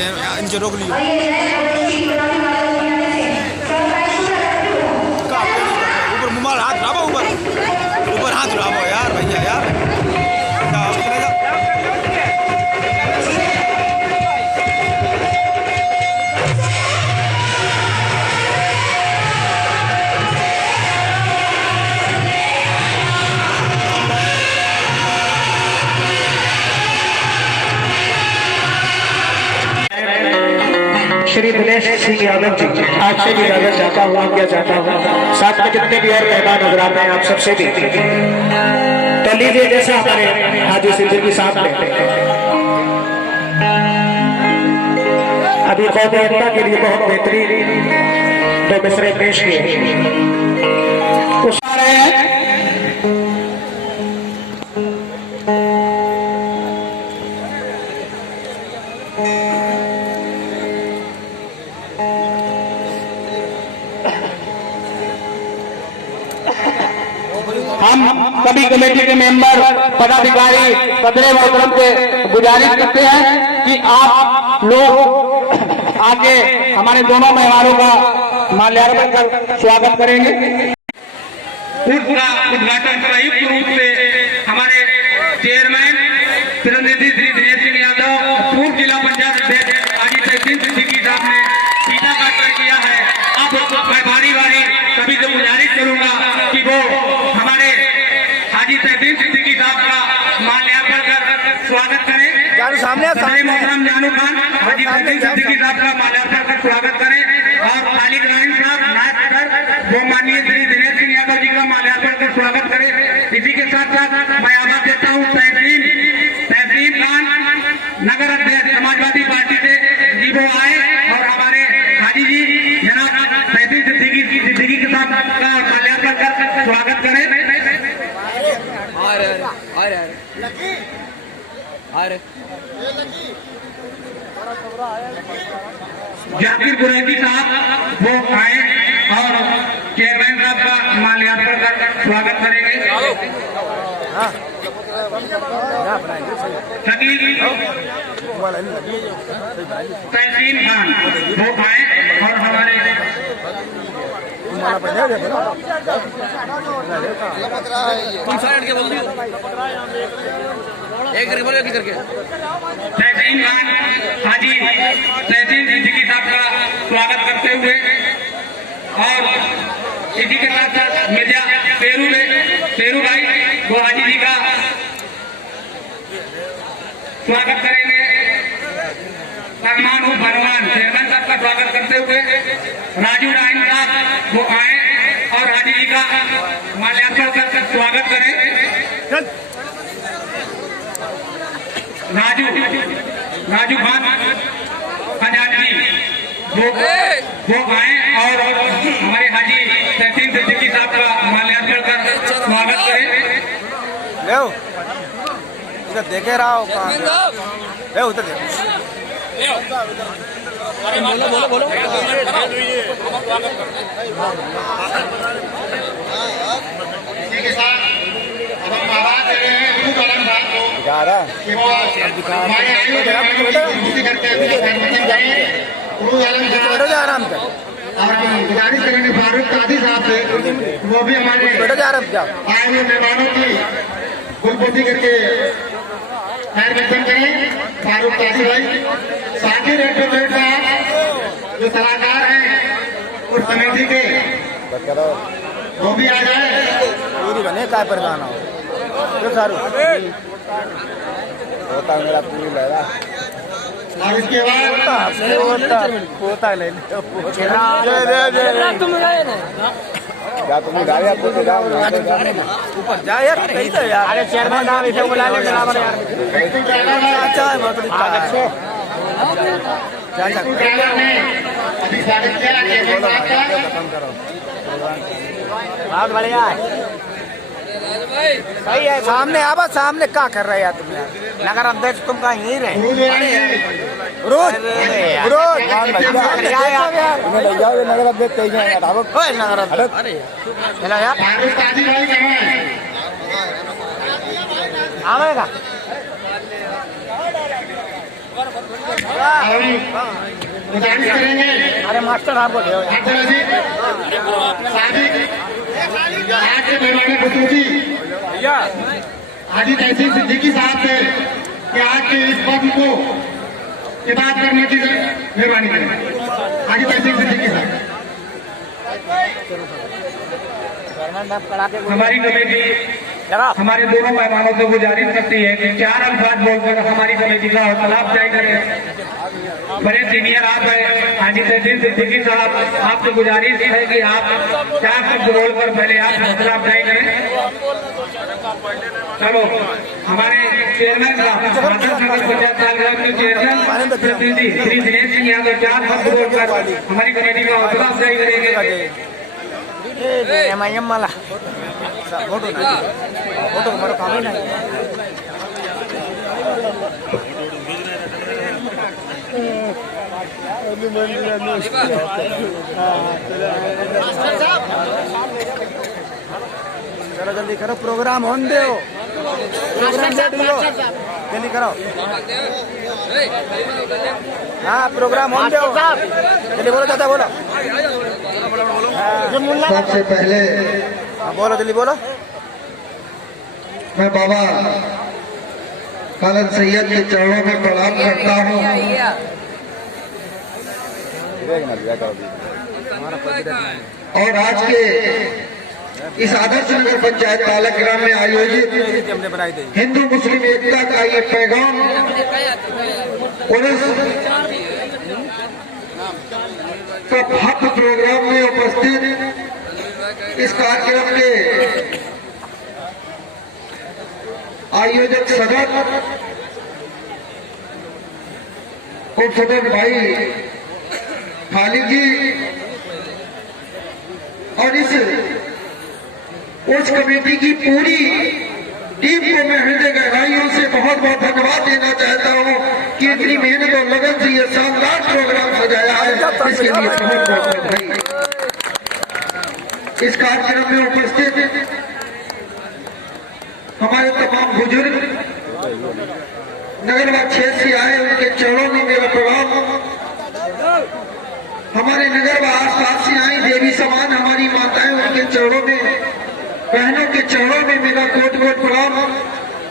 इनसे रोक लियो। ऊपर मुमाल हाथ उठाओ, ऊपर हाथ उठाओ यार भैया यार। श्री दिनेश सिंह यादव जी आपसे भी इजाजत चाहता हूँ, आज्ञा चाहता हूँ। साथ में जितने भी और मेहमान नजर हैं आप सबसे भी तो लीजिए जैसा हमारे हाजी सिद्दीकी साहब ने अभी कौमियता के लिए बहुत बेहतरीन दो मिसरे पेश किए कुछ आ रहे हैं। हम सभी कमेटी के मेंबर पदाधिकारी कदरे मोहतरम से गुजारिश करते हैं कि आप लोग आगे हमारे दोनों मेहमानों का माल्यार्पण कर स्वागत करेंगे। उसका उद्घाटन संयुक्त रूप से हमारे चेयरमैन प्रतिनिधि श्री दिनेश सिंह यादव, पूर्व जिला पंचायत अध्यक्ष हाजी तहसीन सिद्दीकी साहब ने सीधा काट किया है। अब मैं बारी बारी सभी से गुजारिश करूंगा कि वो हमारे हाजी तहसीन सिद्दीकी साहब का माल्यार्पण कर स्वागत करें। मोहतरम जानू खान हाजी तहसीन सिद्दीकी साहब का माल्यार्पण कर स्वागत करें और खालिद रहीम साहब नायब सदर वो माननीय श्री दिनेश सिंह यादव जी का माल्यार्पण कर स्वागत करें। इसी के साथ साथ मैं आवाज देता हूँ तहसीन खान नगर अध्यक्ष समाजवादी पार्टी से जी वो आए और हमारे हाजी जी जनाब तहसीन सिद्दीकी के साथ का माल्यार्पण कर स्वागत करें। जाकिर कुरैशी साहब वो आए और चेयरमैन साहब का माल्यार्पण कर स्वागत करेंगे। तहसीन खान वो आए और हमारे तहसीन खान हाजी तहसीन सिद्दीकी साहब का स्वागत करते हुए और इसी के साथ साथ मिर्जा पेरू भाई वो हाजी जी का स्वागत करेंगे। फरमान चेयरमैन साहब का स्वागत करते हुए राजू राइन साहब वो आए और हाजी जी का माल्यार्पण कर स्वागत करें। राजू खान आजाद जी वो आए और हमारे हाजी तहसीन सिद्दीकी साहब का माल्यार्पण कर स्वागत करें। उधर देखे रहा हो उधर बोलो आराम कर और गुजारिश करेंगे फारूक कादी साहब से वो भी हमारे आए हुए मेहमानों की गुलपोती करके खैर मकदम करें। फारूक कादी भाई साथी रेड साहब जो सलाहकार हैं उस कमेटी के वो भी आ जाए। बने काय प्रधान हो होता मेरा पूरी लगा और इसके बाद पोता ले तुम्हें गाड़ी आपको ऊपर जा यार कहीं तो यार। अरे चेयरमैन साहब इसे बुला ले जनाब यार। अच्छा है बहुत बहुत बढ़िया सही है। सामने आवा सामने क्या कर रहे यार तुम यार। नगर अध्यक्ष तुम कहीं यहीं रहे रोज नगर अध्यक्ष कहीं नगर अध्यक्ष यार आवेगा अभी गुजारिश करेंगे अरे मास्टर आपको दे अब्दुल अजीज सादिक आज के मेहमान खसूसी हाजी तहसीन सिद्दीकी साहब से कि आज के इस पद को किताब करने की मेहरबानी करें। हाजी तहसीन सिद्दीकी साहब। हमारी कमेटी हमारे दोनों मेहमानों को गुजारिश करती है कि 4 अल्फाज बोलकर हमारी कमेटी का हौसला अफजाई करें। बड़े सीनियर आप है हाजी तहसीन सिद्दीकी साहब, आपसे गुजारिश है कि आप 4 शब्द बोलकर पहले आप हौसला अफजाई करें। चलो हमारे चेयरमैन साहब पंचायत सालगिरह के चेयरमैन प्रतिनिधि श्री दिनेश सिंह यादव 4 शब्द बोलकर हमारी कमेटी का हौसला अफजाई करेंगे। मला फोटो हमारा काम ही नहीं चलो जल्दी करो, प्रोग्राम होने दो, प्रोग्राम सेट हो, जल्दी करो। हाँ प्रोग्राम होने दो, जल्दी बोलो चाचा बोलो। सबसे पहले हाँ बोलो जल्दी बोलो। मैं बाबा कालन सैयद के चरणों में प्रणाम करता हूँ और आज के इस आदर्श नगर पंचायत बालक ग्राम में आयोजित हिंदू मुस्लिम एकता का ये पैगाम और का भव्य प्रोग्राम में उपस्थित इस कार्यक्रम के आयोजक सदर उप सदर भाई खालिद जी और इस कमेटी की पूरी टीम को मैं हृदय गहराइयों से बहुत बहुत धन्यवाद देना चाहता हूँ कि इतनी मेहनत और लगन से यह शानदार प्रोग्राम सजाया है, इसके लिए बहुत बहुत बधाई। इस कार्यक्रम में उपस्थित हमारे तमाम बुजुर्ग नगरवा क्षेत्र से आए, उनके चरणों में मेरा प्रणाम। हमारे नगरवा आसपास से आई देवी समान हमारी माताएं, उनके चरणों में, बहनों के चरणों में मेरा कोट कोट प्रणाम।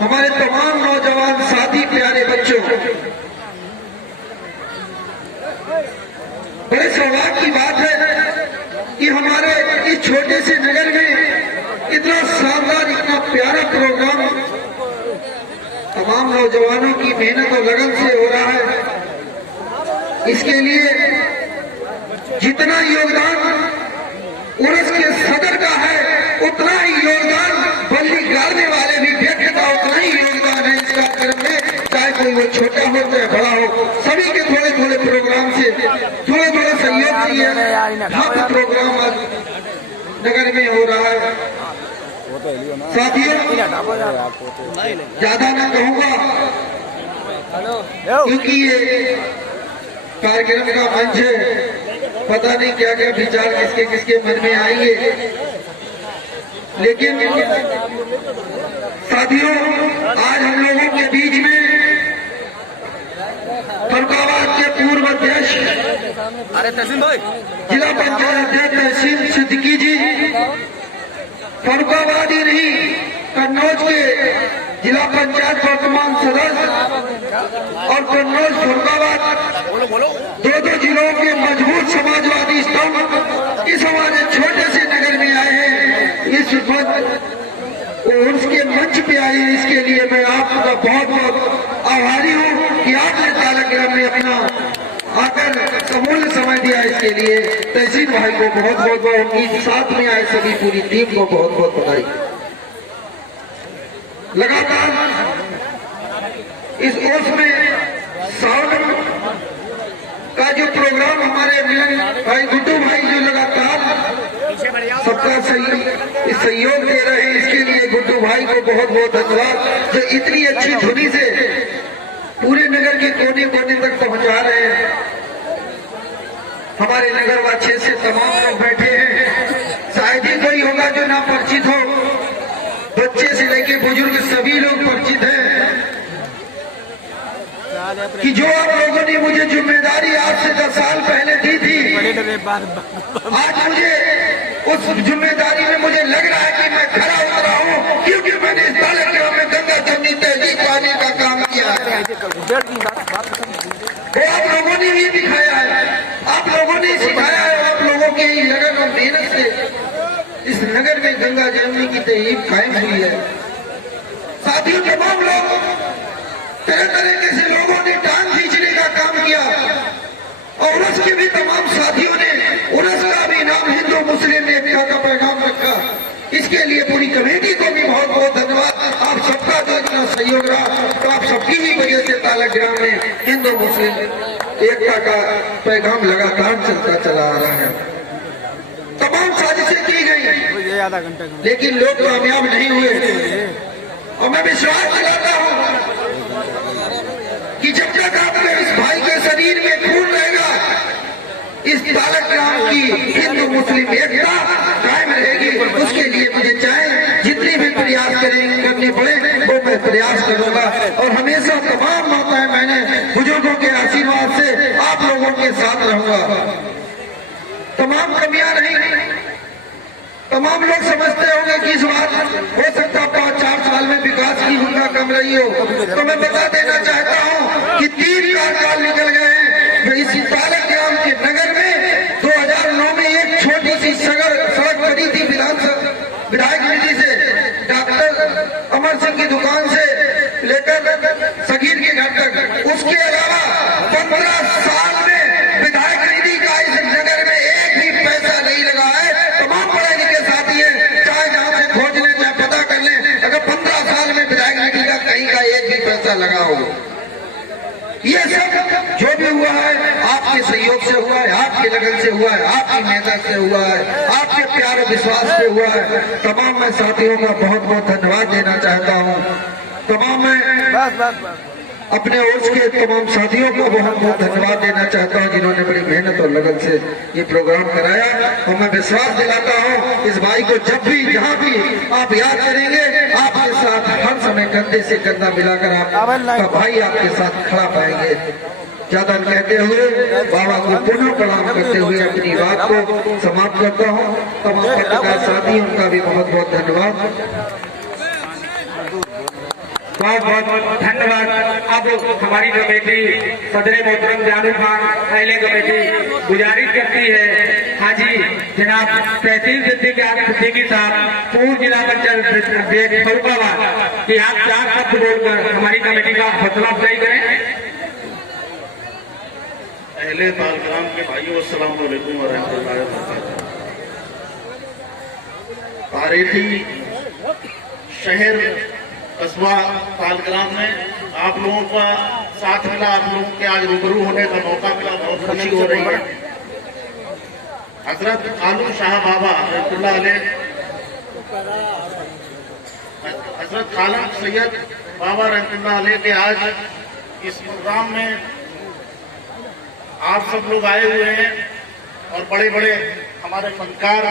हमारे तमाम नौजवान साथी प्यारे बच्चों, बड़े सौभाग्य की बात है कि हमारे इस छोटे से नगर में इतना शानदार, इतना प्यारा प्रोग्राम तमाम नौजवानों की मेहनत और लगन से हो रहा है। इसके लिए जितना योगदान उर्स के सदर का है, उतना ही योगदान बल्ली गाड़ने वाले भी व्यक्ति का उतना ही योगदान है इस कार्यक्रम में, चाहे कोई वो छोटा हो चाहे बड़ा हो। सभी के थोड़े थोड़े प्रोग्राम से थोड़ा थोड़ा सहयोग चाहिए। भव्य प्रोग्राम आज नगर में हो रहा है। साथियों ज्यादा ना कहूँगा क्योंकि ये कार्यक्रम का मंच है, पता नहीं क्या क्या विचार किसके किसके मन में आएंगे, लेकिन साथियों आज हम लोगों के बीच में फरुखाबाद के पूर्व अध्यक्ष जिला पंचायत अध्यक्ष तहसीन सिद्दीकी जी, फरुखाबाद ही नहीं कन्नौज के जिला पंचायत वर्तमान सदस्य और कन्नौज फरुखाबाद दो जिलों के मजबूत समाजवादी स्तंभ इस हमारे छोटे से नगर में आए हैं, इस उसके मंच पे आए हैं। इसके लिए मैं आपका बहुत बहुत आभारी हूँ कि आपने तालग्राम में अपना आकर अमूल्य समय दिया। इसके लिए तहसीन भाई को बहुत बहुत उनकी साथ में आए सभी पूरी टीम को बहुत बहुत बधाई। लगातार इस ओस में सावन का जो प्रोग्राम हमारे मिलन भाई गुड्डू भाई जो लगातार सबका सहयोग दे रहे हैं, इसके लिए गुड्डू भाई को बहुत बहुत धन्यवाद, जो इतनी अच्छी धुनी से पूरे नगर के कोने कोने तक पहुंचा रहे हैं। हमारे नगर व क्षेत्र से तमाम लोग बैठे हैं, शायद ही कोई होगा जो ना परिचित हो, बच्चे से लेके बुजुर्ग सभी लोग परिचित हैं। कि जो आप लोगों ने मुझे जिम्मेदारी आज से 10 साल पहले दी थी, आज मुझे उस जिम्मेदारी में मुझे लग रहा है कि मैं खरा उतरा हूँ, क्योंकि मैंने इस तालुका में गंगा जमनी तहजीब पाने का काम किया है। वो आप लोगों ने ही दिखाया है, आप लोगों ने सिखाया है, आप लोगों की लगन और मेहनत से इस नगर में गंगा जमनी की तहजीब कायम हुई है। साथियों, तमाम लोग तरह तरह से लोगों ने टांग खींचने का काम किया और उर्स के भी तमाम साथियों ने उर्स का भी नाम हिंदू मुस्लिम एकता का पैगाम रखा। इसके लिए पूरी कमेटी को भी बहुत बहुत धन्यवाद। आप सबका जो इतना सहयोग रहा, तो आप सबकी भी वजह से तालग्राम में हिंदू मुस्लिम एकता का पैगाम लगातार चलता चला आ रहा है। तमाम साजिशें की गई, आधा घंटा लेकिन लोग कामयाब नहीं हुए। और मैं विश्वास दिलाता हूं कि जब तक आपके इस भाई के शरीर में खून रहेगा, इस तालग्राम की हिंदू मुस्लिम एकता कायम रहेगी। उसके लिए मुझे चाहे जितने भी प्रयास करने पड़े, वो मैं प्रयास करूंगा। और हमेशा तमाम माताएं मैंने बुजुर्गों के आशीर्वाद से आप लोगों के साथ रहूंगा। तमाम कमियां नहीं, तमाम लोग समझते होंगे कि इस बार हो सकता 5-4 साल में विकास की भूमिका कम रही हो, तो मैं बता देना चाहता हूं कि 3 कार्यकाल निकल गए हैं। जो इसी तालग्राम के नगर में 2009 में एक छोटी सी सड़क बनी थी विधायक निधि से, डॉक्टर अमर सिंह की दुकान से लेकर सगीर के घर तक। उसके अलावा 15 साल में विधायक निधि का इस नगर में एक भी पैसा नहीं लगा है। तमाम पढ़े लिखे साथी है, चाहे जहां से खोज लें, चाहे पता कर लें, अगर 15 साल में विधायक निधि का कहीं का एक भी पैसा लगा हो। ये सब जो भी हुआ है आपके सहयोग से हुआ है, आपके लगन से हुआ है, आपकी मेहनत से हुआ है, आपके प्यार और विश्वास से हुआ है। तमाम मैं साथियों का बहुत बहुत धन्यवाद देना चाहता हूँ। तमाम मैं अपने उर्स के तमाम साथियों को बहुत बहुत धन्यवाद देना चाहता हूं, जिन्होंने बड़ी मेहनत और लगन से ये प्रोग्राम कराया। और मैं विश्वास दिलाता हूं इस भाई को जब भी जहां भी आप याद करेंगे, आपके साथ हर समय कंधे से कंधा मिलाकर आपका भाई आपके साथ खड़ा पाएंगे। ज्यादा कहते हुए बाबा को पुनः प्रणाम करते हुए अपनी बात को समाप्त करता हूँ। तमाम पत्रकार साथी, उनका भी बहुत बहुत धन्यवाद। बहुत बहुत धन्यवाद। अब हमारी कमेटी सदर मोहतरम जानू खान पहले कमेटी गुजारिश करती है हाजी जनाब तहसील सिद्दीकी साहब, पूर्व जिला पंचायत अध्यक्ष फरुखाबाद, कि आप 4 शब्द बोलकर हमारी कमेटी का हौसला अफजाई करें। पहले तालग्राम के भाइयों, अस्सलाम वालेकुम व रहमतुल्लाहि व बरकातहू। तारीखी शहर कस्बा तालग्राम में आप लोगों का साथ मिला, आप लोगों के आज रूबरू होने का मौका मिला, बहुत खुशी हो रही है। हजरत आलू शाह बाबा रहमतुल्लाह अलैह, हजरत खालम सैयद बाबा रहमतुल्लाह अलैह के आज इस प्रोग्राम में आप सब लोग आए हुए हैं और बड़े बड़े हमारे फनकार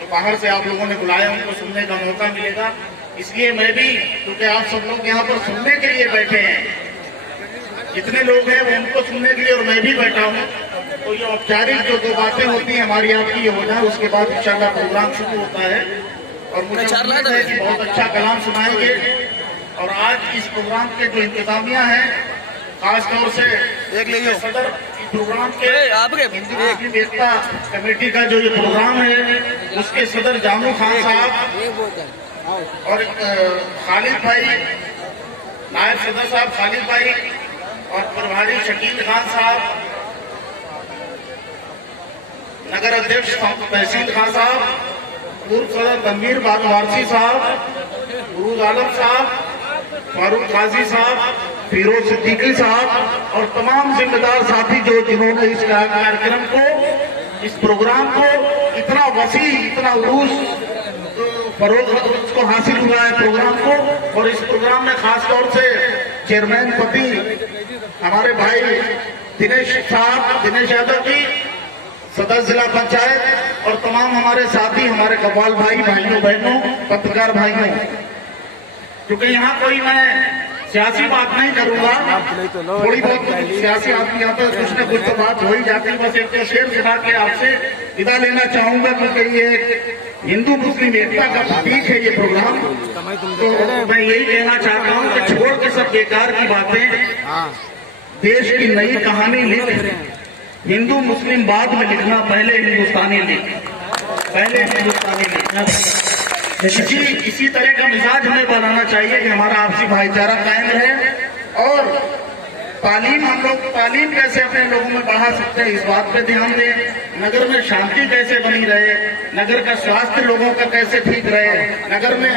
जो बाहर से आप लोगों ने बुलाया, उनको सुनने का मौका मिलेगा। इसलिए मैं भी, क्योंकि आप सब लोग यहाँ पर सुनने के लिए बैठे हैं, जितने लोग हैं वो उनको सुनने के लिए और मैं भी बैठा हूँ, तो ये औपचारिक जो 2 बातें होती हैं हमारी आपकी, ये हो जाए, उसके बाद इंशाल्लाह प्रोग्राम शुरू होता है। और मुझे उम्मीद है कि बहुत अच्छा कलाम सुनाएंगे। और आज इस प्रोग्राम के जो इंतजामिया हैं, खासतौर से सदर प्रोग्राम के हिंदू मुस्लिम एकता कमेटी का जो ये प्रोग्राम है, उसके सदर जानू खान साहब और खालिद भाई, नायब सदर साहब खालिद भाई और प्रभारी शकील खान साहब, नगर अध्यक्ष तहसील खान साहब, पूर्व सदर तनवीर वारसी साहब, गुरूज आलम साहब, फारूक काजी साहब, फिरोज सिद्दीकी साहब और तमाम जिम्मेदार साथी जो जिन्होंने इस कार्यक्रम को, इस प्रोग्राम को इतना वसी, इतना उरूज फरोग को हासिल हुआ है प्रोग्राम को। और इस प्रोग्राम में खास तौर से चेयरमैन पति हमारे भाई दिनेश साहब, दिनेश यादव जी, सदर जिला पंचायत और तमाम हमारे साथी, हमारे कव्वाल भाई, भाइयों बहनों, पत्रकार भाइयों, क्योंकि यहाँ कोई मैं सियासी बात नहीं करूंगा, थोड़ी बहुत सियासी आदमी आता है, कुछ न कुछ तो बात हो ही जाती है। बस एक तो शेर सुना के आपसे विदा लेना चाहूंगा, क्योंकि ये हिंदू मुस्लिम एकता का प्रतीक है ये प्रोग्राम। तो मैं यही कहना चाहता हूँ कि छोड़ के सब बेकार की बातें, देश की नई कहानी लिख, हिंदू मुस्लिम बाद में लिखना, पहले हिंदुस्तानी लिख, पहले हिंदुस्तानी लिखना। इसी तरह का मिजाज हमें बनाना चाहिए कि हमारा आपसी भाईचारा कायम रहे। और तालीम, हम लोग तालीम कैसे अपने लोगों में बढ़ा सकते हैं, इस बात पे ध्यान दें। नगर में शांति कैसे बनी रहे, नगर का स्वास्थ्य लोगों का कैसे ठीक रहे, नगर में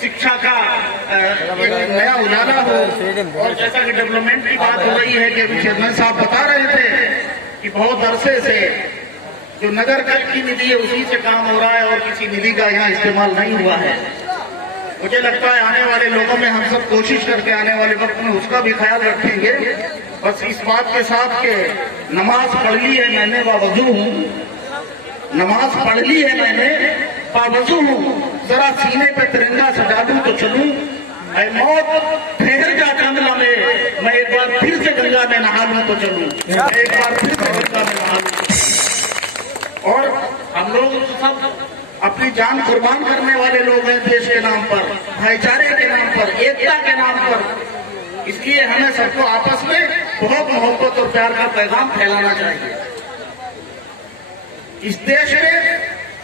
शिक्षा का एक नया उजाला हो। और जैसा कि डेवलपमेंट की बात हो रही है कि अभी चेयरमैन साहब बता रहे थे कि बहुत अरसे से जो नगर की निधि है उसी से काम हो रहा है और किसी निधि का यहाँ इस्तेमाल नहीं हुआ है। मुझे लगता है आने वाले लोगों में हम सब कोशिश करके आने वाले वक्त में उसका भी ख्याल रखेंगे। बस इस बात के साथ के नमाज पढ़ ली है मैंने, बावजू हूँ, नमाज पढ़ ली है मैंने, बावजू हूँ, जरा सीने पे तिरंगा सजा दूं तो चलूं। ऐ मौत ठहर जा चंद लम्हे, मैं एक बार फिर से गंगा में नहा लूं तो चलूं, मैं एक बार फिर से गंगा में नहा लूं। और हम लोग सब अपनी जान कुर्बान करने वाले लोग हैं देश के नाम पर, भाईचारे के नाम पर, एकता के नाम पर। इसलिए हमें सबको आपस में बहुत मोहब्बत और प्यार का पैगाम फैलाना चाहिए। इस देश में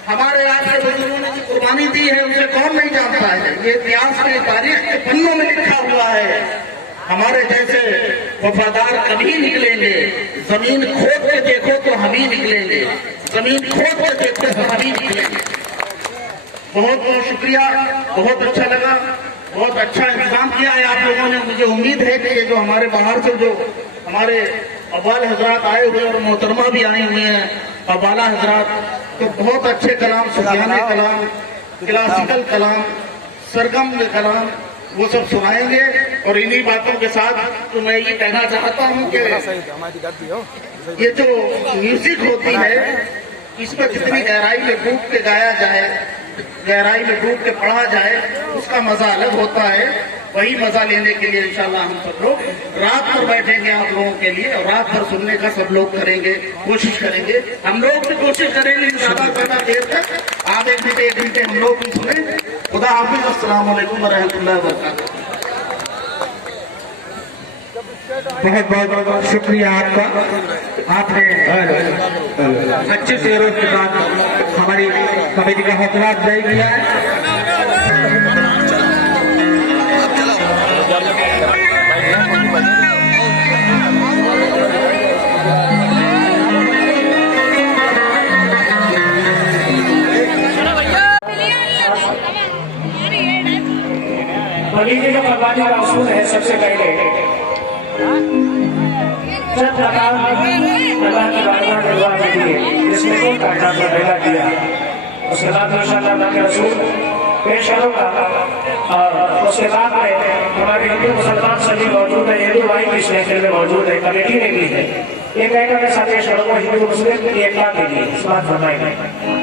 हमारे आज के बुजुर्गों ने जो कुर्बानी दी है उसे कौन नहीं जानता है। ये इतिहास के तारीख के पन्नों में लिखा हुआ है। हमारे जैसे वफादार कभी निकलेंगे, जमीन खोद के देखो तो हम ही निकलेंगे, जमीन खोद के देखो तो हम ही निकलेंगे। बहुत बहुत शुक्रिया, बहुत अच्छा लगा, बहुत अच्छा इंतजाम किया है आप लोगों ने। मुझे उम्मीद है कि ये जो हमारे बाहर से जो हमारे अब्बाल हजरात आए हुए और मोहतरमा भी आई हुई हैं, अब्बाला हजरात, तो बहुत अच्छे कलाम, सुफियाने कलाम, क्लासिकल कलाम, सरगम कलाम वो सब सुनाएंगे। और इन्हीं बातों के साथ तो मैं ये कहना चाहता हूँ कि ये जो म्यूजिक होती है इसमें जितनी गहराई में डूब के गाया जाए, गहराई में डूब के पढ़ा जाए, उसका मजा अलग होता है। वही मजा लेने के लिए इंशाल्लाह हम सब लोग रात भर बैठेंगे आप लोगों के लिए, और रात भर सुनने का सब लोग करेंगे, कोशिश करेंगे। हम लोग भी कोशिश करेंगे ज्यादा देर तक, आधे घंटे 1 घंटे हम लोग भी सुने। खुदा हाफिज़, अस्सलाम वालेकुम व रहमतुल्लाहि व बरकातहू। बहुत बहुत शुक्रिया आपका। आपने अच्छे शेरों के साथ हमारी कमेटी का हौसला अफजाई किया है। मदीने का फरमाने का उसूल है सबसे पहले जब अल्लाह की बारगाह में दुआ के लिए जिसने को कायनात में पैदा किया, उसके बाद इंशाअल्लाह अल्लाह के रसूल पेश करूंगा। और उसके बाद में हमारे हिंदू मुसलमान सभी मौजूद है, हिंदू भाई भी इस महफिल में मौजूद है, कमेटी ने भी है। ये कहकर मैं साथ पेश करूंगा हिंदू मुस्लिम की एकता के लिए इस बात फरमाएंगे।